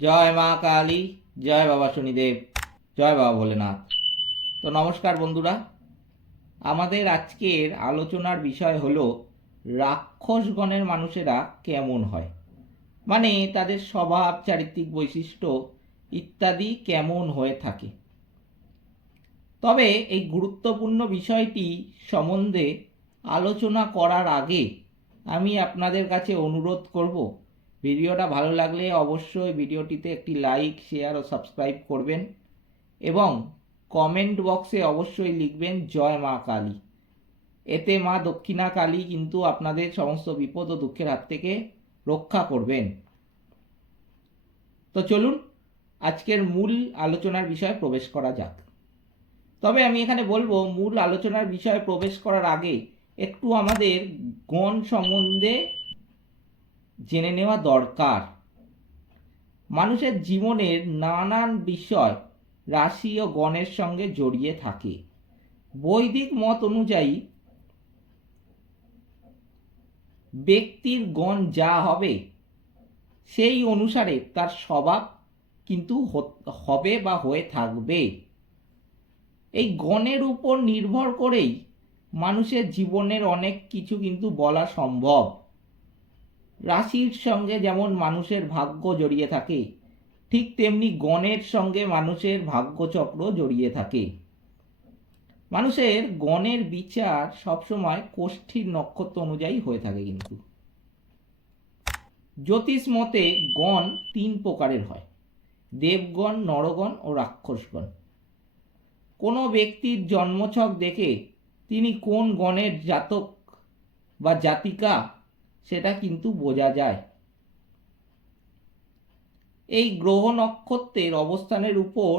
জয় মা কালী, জয় বাবা শনিদেব, জয় বাবা ভোলেনাথ। তো নমস্কার বন্ধুরা, আমাদের আজকের আলোচনার বিষয় হলো, রাক্ষসগণের মানুষেরা কেমন হয়? মানে তাদের স্বভাব, চারিত্রিক বৈশিষ্ট্য ইত্যাদি কেমন হয়ে থাকে? তবে এই গুরুত্বপূর্ণ বিষয়টি সম্বন্ধে আলোচনা করার আগে আমি আপনাদের কাছে অনুরোধ করব ভিডিওটা ভালো লাগলে অবশ্যই ভিডিওটিতে একটি লাইক, শেয়ার ও সাবস্ক্রাইব করবেন এবং কমেন্ট বক্সে অবশ্যই লিখবেন, জয় মা কালী। এতে মা দক্ষিণা কালী কিন্তু আপনাদের সমস্ত বিপদ ও দুঃখের হাত থেকে রক্ষা করবেন। তো চলুন, আজকের মূল আলোচনার বিষয়ে প্রবেশ করা যাক। তবে আমি এখানে বলব, মূল আলোচনার বিষয়ে প্রবেশ করার আগে একটু আমাদের গণ সম্বন্ধে জেনে নেওয়া দরকার। মানুষের জীবনের নানান বিষয় রাশি ও গণের সঙ্গে জড়িয়ে থাকে। বৈদিক মত অনুযায়ী ব্যক্তির গণ যা হবে, সেই অনুসারে তার স্বভাব কিন্তু হবে বা হয়ে থাকবে। এই গণের উপর নির্ভর করেই মানুষের জীবনের অনেক কিছু কিন্তু বলা সম্ভব। রাশির সঙ্গে যেমন মানুষের ভাগ্য জড়িয়ে থাকে, ঠিক তেমনি গণের সঙ্গে মানুষের ভাগ্যচক্র জড়িয়ে থাকে। মানুষের গণের বিচার সবসময় কোষ্ঠীর নক্ষত্র অনুযায়ী হয়ে থাকে কিন্তু। জ্যোতিষ মতে গণ তিন প্রকারের হয়, দেবগণ, নরগণ ও রাক্ষসগণ। কোনো ব্যক্তির জন্মছক দেখে তিনি কোন গণের জাতক বা জাতিকা সেটা কিন্তু বোঝা যায়। এই গ্রহ নক্ষত্রের অবস্থানের উপর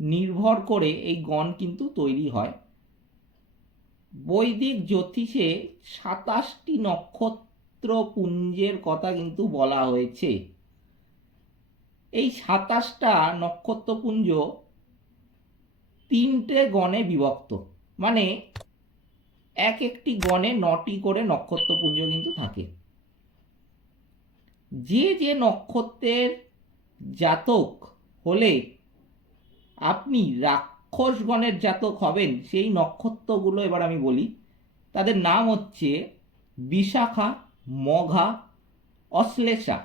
নির্ভর করে এই গণ কিন্তু তৈরি হয়। বৈদিক জ্যোতিষে সাতাশটি নক্ষত্র পুঞ্জের কথা কিন্তু বলা হয়েছে। এই সাতাশটা নক্ষত্রপুঞ্জ তিনটে গণে বিভক্ত। মানে এক একটি গণে নটি করে নক্ষত্রপুঞ্জ কিন্তু থাকে। যে যে নক্ষত্রের জাতক হলে আপনি রাক্ষসগণের জাতক হবেন, সেই নক্ষত্রগুলো এবার আমি বলি। তাদের নাম হচ্ছে বিশাখা, মঘা, অশ্লেষা,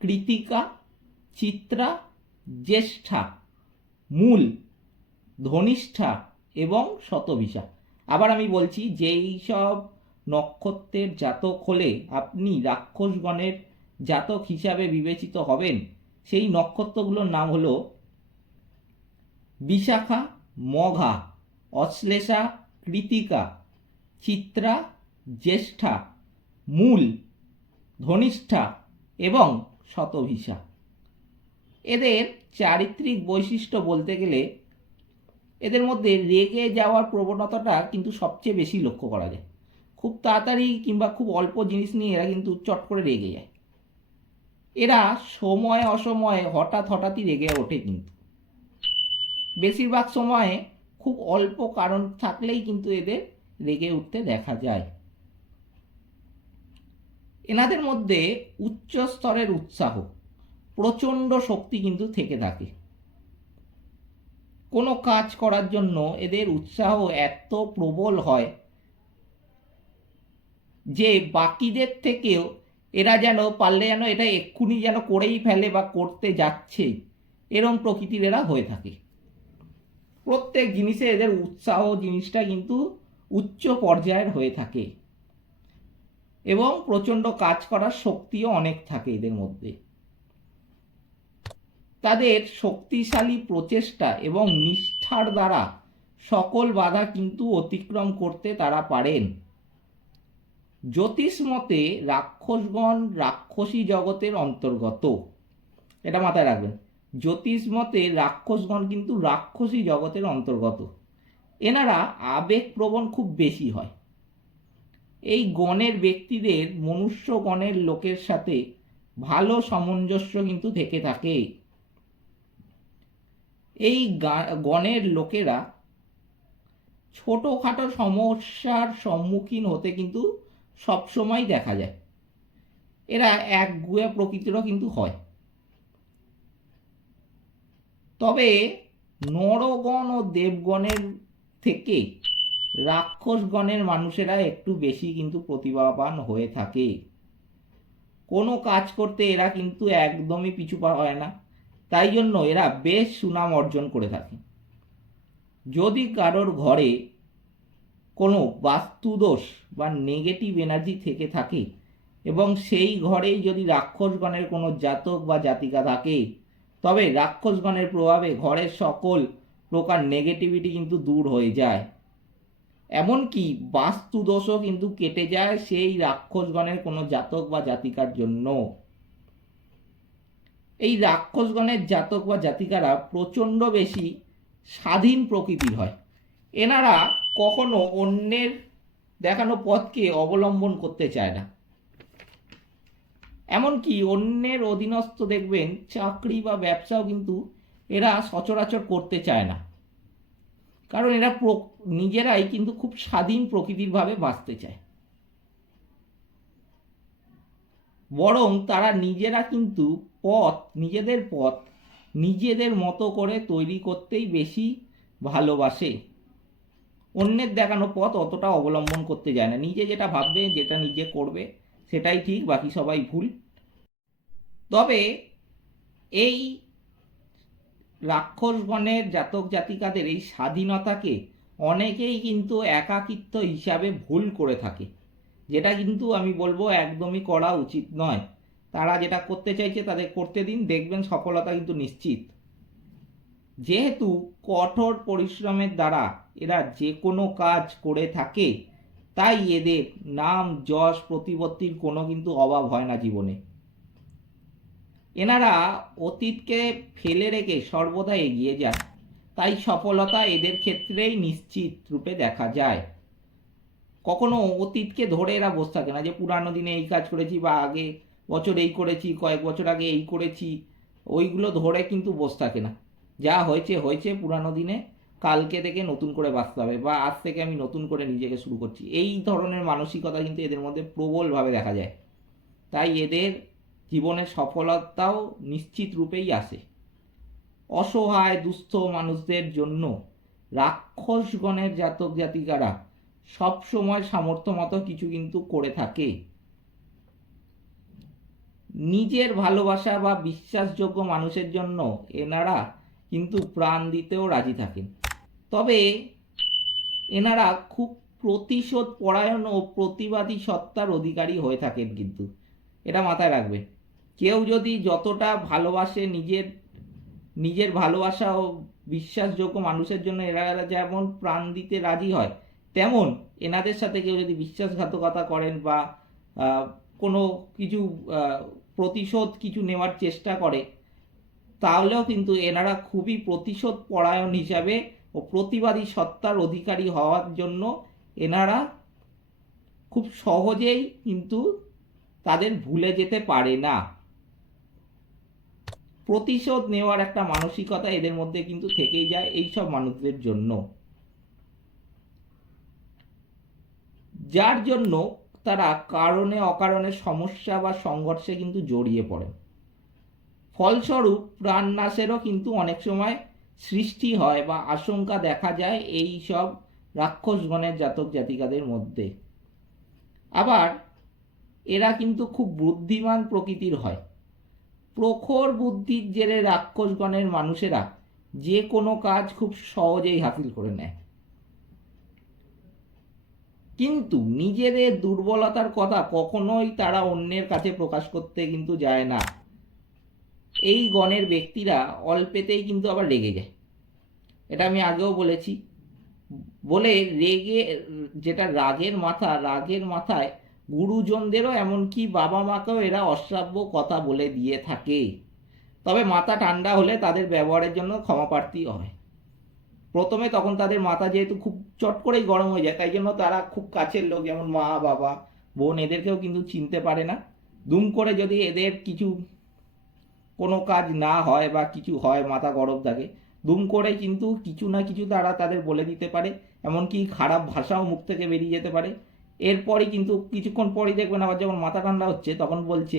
কৃতিকা, চিত্রা, জ্যেষ্ঠা, মূল, ধনিষ্ঠা এবং শতবিশা আবার আমি বলছি, যেই সব নক্ষত্রের জাতক হলে আপনি রাক্ষসগণের জাতক হিসাবে বিবেচিত হবেন, সেই নক্ষত্রগুলোর নাম হলো বিশাখা, মঘা, অশ্লেষা, কৃতিকা, চিত্রা, জ্যেষ্ঠা, মূল, ধনিষ্ঠা এবং শতভিসা এদের চারিত্রিক বৈশিষ্ট্য বলতে গেলে এদের মধ্যে রেগে যাওয়ার প্রবণতাটা কিন্তু সবচেয়ে বেশি লক্ষ্য করা যায়। খুব তাড়াতাড়ি কিংবা খুব অল্প জিনিস নিয়ে এরা কিন্তু চট করে রেগে যায়। এরা সময় অসময়ে হঠাৎ হঠাৎই রেগে ওঠে কিন্তু। বেশিরভাগ সময়ে খুব অল্প কারণ থাকলেই কিন্তু এদের রেগে উঠতে দেখা যায়। এনাদের মধ্যে উচ্চ স্তরের উৎসাহ, প্রচণ্ড শক্তি কিন্তু থেকে থাকে। কোনো কাজ করার জন্য এদের উৎসাহ এত প্রবল হয় যে বাকিদের থেকেও এরা যেন পারলে যেন এটা এক্ষুনি যেন করেই ফেলে বা করতে যাচ্ছে, এরম প্রকৃতির এরা হয়ে থাকে। প্রত্যেক জিনিসে এদের উৎসাহ জিনিসটা কিন্তু উচ্চ পর্যায়ের হয়ে থাকে এবং প্রচণ্ড কাজ করার শক্তিও অনেক থাকে এদের মধ্যে। তাদের শক্তিশালী প্রচেষ্টা এবং নিষ্ঠার দ্বারা সকল বাধা কিন্তু অতিক্রম করতে তারা পারেন। জ্যোতিষ মতে রাক্ষসগণ রাক্ষসী জগতের অন্তর্গত। এটা মাথায় রাখবেন। জ্যোতিষ মতে রাক্ষসগণ কিন্তু রাক্ষসী জগতের অন্তর্গত। এনারা আবেগপ্রবণ খুব বেশি হয়। এই গণের ব্যক্তিদের মনুষ্যগণের লোকের সাথে ভালো সামঞ্জস্য কিন্তু থেকে থাকে। এই গণের লোকেরা ছোটোখাটো সমস্যার সম্মুখীন হতে কিন্তু সবসময় দেখা যায়। এরা এক গুয়া প্রকৃতিরও কিন্তু হয়। তবে নরগণ ও দেবগণের থেকে রাক্ষসগণের মানুষেরা একটু বেশি কিন্তু প্রতিভাবান হয়ে থাকে। কোনো কাজ করতে এরা কিন্তু একদমই পিছু পা হয় না তাই জন্য এরা বেশ সুনাম অর্জন করে থাকে। যদি কারোর ঘরে কোনো বাস্তুদোষ বা নেগেটিভ এনার্জি থেকে থাকে এবং সেই ঘরেই যদি রাক্ষসগণের কোনো জাতক বা জাতিকা থাকে, তবে রাক্ষসগণের প্রভাবে ঘরের সকল প্রকার নেগেটিভিটি কিন্তু দূর হয়ে যায়। এমনকি বাস্তুদোষও কিন্তু কেটে যায় সেই রাক্ষসগণের কোনো জাতক বা জাতিকার জন্য। এই রাক্ষসগণের জাতক বা জাতিকারা প্রচণ্ড বেশি স্বাধীন প্রকৃতির হয়। এনারা কখনো অন্যের দেখানো পথকে অবলম্বন করতে চায় না। এমনকি অন্যের অধীনস্থ দেখবেন, চাকরি বা ব্যবসাও কিন্তু এরা সচরাচর করতে চায় না। কারণ এরা নিজেরাই কিন্তু খুব স্বাধীন প্রকৃতিরভাবে বাঁচতে চায়। বরং তারা নিজেরা কিন্তু পথ, নিজেদের পথ, নিজেদের মতো করে তৈরি করতেই বেশি ভালোবাসে। অন্যের দেখানো পথ অতটা অবলম্বন করতে যায় না। নিজে যেটা ভাববে, যেটা নিজে করবে, সেটাই ঠিক, বাকি সবাই ভুল। তবে এই রাক্ষসগণের জাতক জাতিকাদের এই স্বাধীনতাকে অনেকেই কিন্তু একাকিত্ব হিসাবে ভুল করে থাকে। যেটা কিন্তু আমি বলব একদমই করা উচিত নয়। তারা যেটা করতে চাইছে তাদের করতে দিন, দেখবেন সফলতা কিন্তু নিশ্চিত। যেহেতু কঠোর পরিশ্রমের দ্বারা এরা যে কোনো কাজ করে থাকে, তাই এদের নাম, যশ, প্রতিপত্তির কোনো কিন্তু অভাব হয় না জীবনে। এনারা অতীতকে ফেলে রেখে সর্বদা এগিয়ে যান। তাই সফলতা এদের ক্ষেত্রেই নিশ্চিত রূপে দেখা যায়। কখনো অতীতকে ধরে এরা বসে থাকে না যে, পুরানো দিনে এই কাজ করেছি বা আগে বছর এই করেছি, কয়েক বছর আগে এই করেছি, ওইগুলো ধরে কিন্তু বসে থাকে না। যা হয়েছে হয়েছে পুরানো দিনে, কালকে থেকে নতুন করে বাঁচতে হবে বা আজ থেকে আমি নতুন করে নিজেকে শুরু করছি। এই ধরনের মানসিকতা কিন্তু এদের মধ্যে প্রবলভাবে দেখা যায়। তাই এদের জীবনের সফলতাও নিশ্চিত রূপেই আসে। অসহায়, দুস্থ মানুষদের জন্য রাক্ষসগণের জাতক জাতিকারা সবসময় সামর্থ্য মতো কিছু কিন্তু করে থাকে। নিজের ভালোবাসা বা বিশ্বাসযোগ্য মানুষের জন্য এনারা কিন্তু প্রাণ দিতেও রাজি থাকেন। তবে এনারা খুব প্রতিশোধ পরায়ণ ও প্রতিবাদী সত্তার অধিকারী হয়ে থাকেন কিন্তু। এটা মাথায় রাখবে কেউ যদি যতটা ভালোবাসে নিজের নিজের ভালোবাসা ও বিশ্বাসযোগ্য মানুষের জন্য এরা যেমন প্রাণ দিতে রাজি হয়, তেমন এনাদের সাথে কেউ যদি বিশ্বাসঘাতকতা করেন বা কোনো কিছু প্রতিশোধ কিছু নেওয়ার চেষ্টা করে, তাহলেও কিন্তু এনারা খুবই প্রতিশোধ পরায়ণ হিসাবে ও প্রতিবাদী সত্তার অধিকারী হওয়ার জন্য এনারা খুব সহজেই কিন্তু তাদের ভুলে যেতে পারে না। প্রতিশোধ নেওয়ার একটা মানসিকতা এদের মধ্যে কিন্তু থেকেই যায় এই সব মানুষদের জন্য। যার জন্য তারা কারণে অকারণে সমস্যা বা সংঘর্ষে কিন্তু জড়িয়ে পড়ে ফলস্বরূপ প্রাণনাশেরও কিন্তু অনেক সময় সৃষ্টি হয় বা আশঙ্কা দেখা যায় এই সব রাক্ষসগণের জাতক জাতিকাদের মধ্যে। আবার এরা কিন্তু খুব বুদ্ধিমান প্রকৃতির হয়। প্রখর বুদ্ধির জেরে রাক্ষসগণের মানুষেরা যে কোনো কাজ খুব সহজেই হাসিল করে নেয়। কিন্তু নিজেদের দুর্বলতার কথা কখনোই তারা অন্যের কাছে প্রকাশ করতে কিন্তু যায় না। এই গণের ব্যক্তিরা অল্পেতেই কিন্তু আবার রেগে যায়। এটা আমি আগেও বলেছি। বলে রেগে, যেটা রাগের মাথা, রাগের মাথায় গুরুজনদেরও এমনকি বাবা মাকেও এরা অশ্রাব্য কথা বলে দিয়ে থাকে। তবে মাথা ঠান্ডা হলে তাদের ব্যবহারের জন্য ক্ষমাপ্রার্থী হয়। প্রথমে তখন তাদের মাথা যেহেতু খুব চট করেই গরম হয়ে যায়, তাই জন্য তারা খুব কাছের লোক, যেমন মা, বাবা, বোন, এদেরকেও কিন্তু চিনতে পারে না। দুম করে যদি এদের কিছু কোনো কাজ না হয় বা কিছু হয়, মাথা গরম থাকে, দুম করে কিন্তু কিছু না কিছু তারা তাদের বলে দিতে পারে, এমনকি খারাপ ভাষাও মুখ থেকে বেরিয়ে যেতে পারে। এরপরই কিন্তু কিছুক্ষণ পরই দেখবেন আবার যখন মাথা ঠান্ডা হচ্ছে, তখন বলছে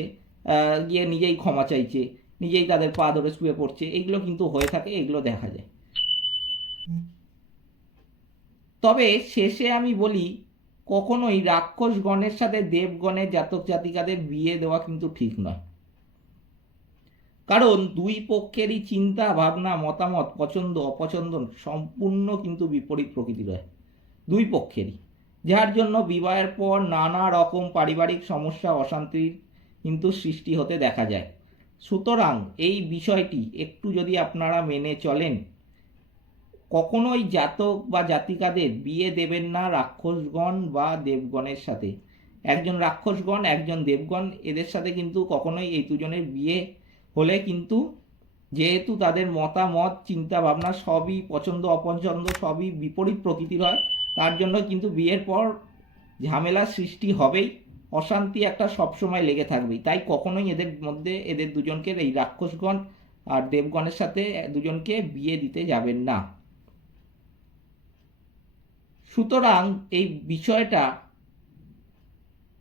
গিয়ে নিজেই ক্ষমা চাইছে, নিজেই তাদের পা ধরে শুয়ে পড়ছে, এগুলো কিন্তু হয়ে থাকে, এগুলো দেখা যায়। তবে শেষে আমি বলি, কখনোই রাক্ষসগণের সাথে দেবগণের জাতক জাতিকাদের বিয়ে দেওয়া কিন্তু ঠিক নয়। কারণ দুই পক্ষেরই চিন্তা, ভাবনা, মতামত, পছন্দ অপছন্দ সম্পূর্ণ কিন্তু বিপরীত প্রকৃতির হয়। দুই পক্ষেরই। যার জন্য বিবাহের পর নানা রকম পারিবারিক সমস্যা, অশান্তির কিন্তু সৃষ্টি হতে দেখা যায়। সুতরাং এই বিষয়টি একটু যদি আপনারা মেনে চলেন কখনোই জাতক বা জাতিকাদের বিয়ে দেবেন না রাক্ষসগণ বা দেবগণের সাথে। একজন রাক্ষসগণ, একজন দেবগণ, এদের সাথে কিন্তু কখনোই এই দুজনের বিয়ে হলে কিন্তু যেহেতু তাদের মতামত চিন্তা ভাবনা সবই পছন্দ, অপছন্দ সবই বিপরীত প্রকৃতির হয়, তার জন্য কিন্তু বিয়ের পর ঝামেলার সৃষ্টি হবেই। অশান্তি একটা সবসময় লেগে থাকবেই। তাই কখনোই এদের মধ্যে এদের দুজনকে, এই রাক্ষসগণ আর দেবগণের সাথে দুজনকে বিয়ে দিতে যাবেন না। সুতরাং এই বিষয়টা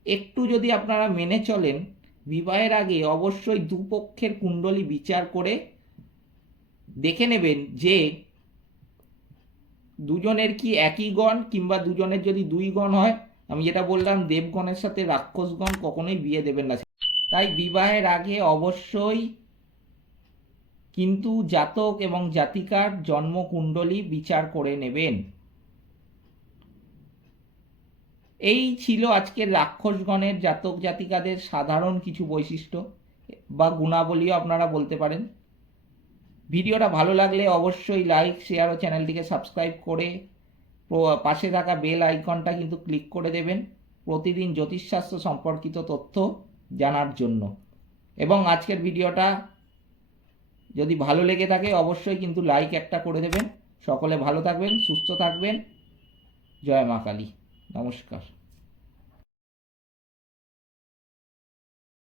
একটু যদি আপনারা মেনে চলেন, বিবাহের আগে অবশ্যই দুপক্ষের কুণ্ডলী বিচার করে দেখে নেবেন যে দুজনের কি একই গণ কিংবা দুজনের যদি দুই গণ হয়, আমি যেটা বললাম, দেবগণের সাথে রাক্ষসগণ কখনোই বিয়ে দেবেন না। তাই বিবাহের আগে অবশ্যই কিন্তু জাতক এবং জাতিকার জন্মকুণ্ডলী বিচার করে নেবেন। এই ছিল আজকের রাক্ষসগণের জাতক জাতিকাদের সাধারণ কিছু বৈশিষ্ট্য বা গুণাবলীও আপনারা বলতে পারেন। ভিডিওটা ভালো লাগলে অবশ্যই লাইক শেয়ার ও চ্যানেলটিকে সাবস্ক্রাইব করে পাশে থাকা বেল আইকনটা কিন্তু ক্লিক করে দেবেন প্রতিদিন জ্যোতিষশাস্ত্র সম্পর্কিত তথ্য জানার জন্য। এবং আজকের ভিডিওটা যদি ভালো লেগে থাকে অবশ্যই কিন্তু লাইক একটা করে দেবেন। সকলে ভালো থাকবেন, সুস্থ থাকবেন। জয় মা কালী। নমস্কার।